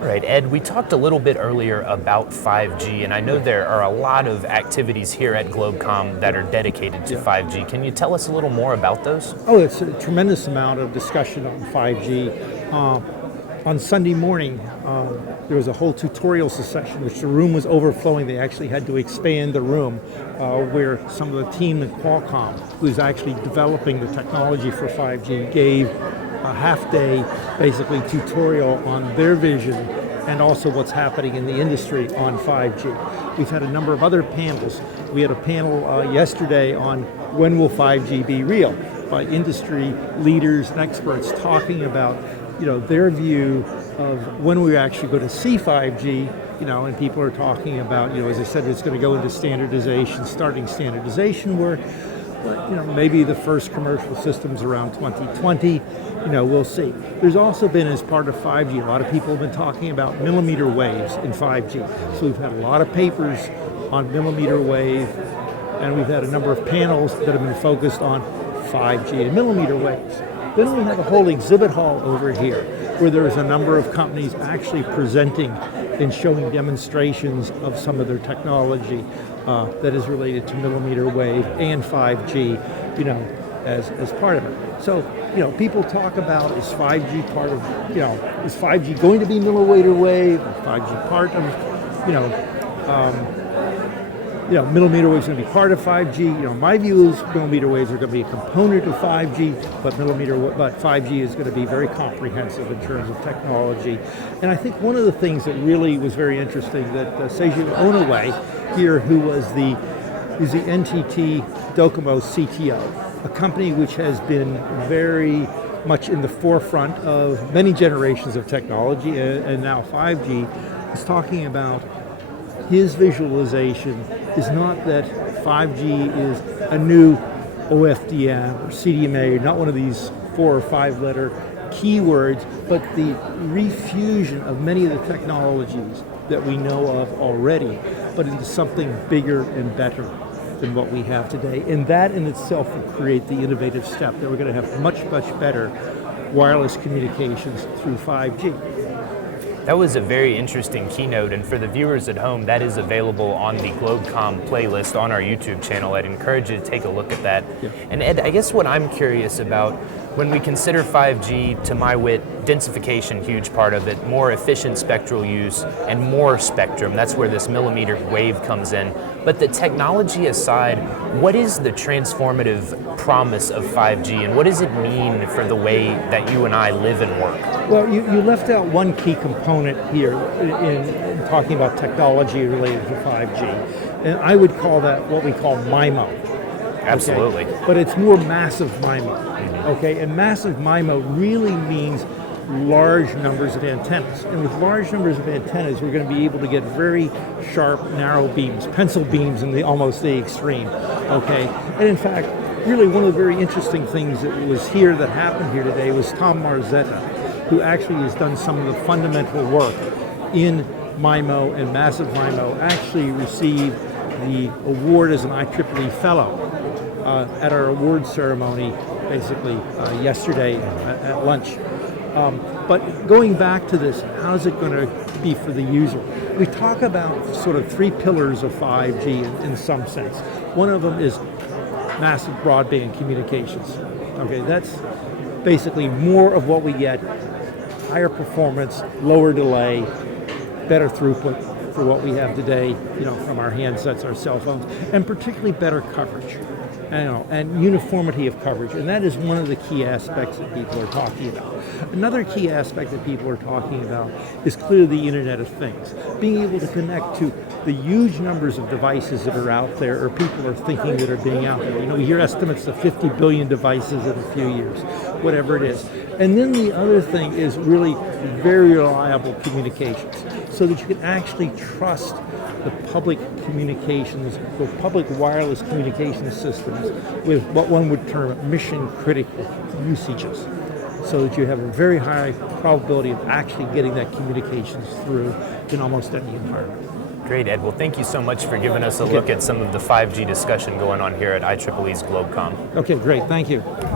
Right, Ed, we talked a little bit earlier about 5G, and I know there are a lot of activities here at Globecom that are dedicated to 5G. Can you tell us a little more about those? Oh, it's a tremendous amount of discussion on 5G. On Sunday morning, there was a whole tutorial session, which the room was overflowing. They actually had to expand the room, where some of the team at Qualcomm, who's actually developing the technology for 5G, gave a half-day, basically, tutorial on their vision and also what's happening in the industry on 5G. We've had a number of other panels. We had a panel yesterday on when will 5G be real, by industry leaders and experts talking about their view of when we're actually going to see 5G, and people are talking about, as I said, it's going to go into standardization, starting standardization work, but maybe the first commercial systems around 2020, we'll see. There's also been, as part of 5G, a lot of people have been talking about millimeter waves in 5G. So we've had a lot of papers on millimeter wave, and we've had a number of panels that have been focused on 5G and millimeter waves. Then we have a whole exhibit hall over here where there's a number of companies actually presenting and showing demonstrations of some of their technology that is related to millimeter wave and 5G, as part of it. So, people talk about, is 5G part of, is 5G going to be millimeter wave? Is 5G part of, millimeter waves are going to be part of 5G. My view is millimeter waves are going to be a component of 5G, but 5G is going to be very comprehensive in terms of technology. And I think one of the things that really was very interesting that Seiju Onaway here, who was the NTT Docomo CTO, a company which has been very much in the forefront of many generations of technology and now 5G, is talking about his visualization is not that 5G is a new OFDM or CDMA, not one of these 4 or 5 letter keywords, but the refusion of many of the technologies that we know of already, but into something bigger and better than what we have today. And that in itself will create the innovative step that we're going to have much, much better wireless communications through 5G. That was a very interesting keynote, and for the viewers at home, that is available on the Globecom playlist on our YouTube channel. I'd encourage you to take a look at that. Yeah. And Ed, I guess what I'm curious about, when we consider 5G, to my wit, densification, huge part of it, more efficient spectral use, and more spectrum, that's where this millimeter wave comes in. But the technology aside, what is the transformative promise of 5G, and what does it mean for the way that you and I live and work? Well, you left out one key component here in talking about technology related to 5G, and I would call that what we call MIMO. Absolutely. Okay? But it's more massive MIMO, okay? And massive MIMO really means large numbers of antennas. And with large numbers of antennas, we're going to be able to get very sharp, narrow beams, pencil beams in almost the extreme, okay? And in fact, really one of the very interesting things that happened here today was Tom Marzetta, who actually has done some of the fundamental work in MIMO and massive MIMO, actually received the award as an IEEE fellow at our award ceremony, basically yesterday at lunch. But going back to this, how's it going to be for the user? We talk about sort of 3 pillars of 5G in some sense. One of them is massive broadband communications. Okay, that's basically more of what we get, higher performance, lower delay, better throughput for what we have today, from our handsets, our cell phones, and particularly better coverage, and uniformity of coverage. And that is one of the key aspects that people are talking about. Another key aspect that people are talking about is clearly the Internet of Things. Being able to connect to the huge numbers of devices that are out there, or people are thinking that are being out there. We hear estimates of 50 billion devices in a few years, whatever it is. And then the other thing is really very reliable communications, so that you can actually trust the public communications, or public wireless communication systems with what one would term mission critical usages, so that you have a very high probability of actually getting that communications through in almost any environment. Great, Ed. Well, thank you so much for giving us a look at some of the 5G discussion going on here at IEEE's Globecom. Okay, great. Thank you.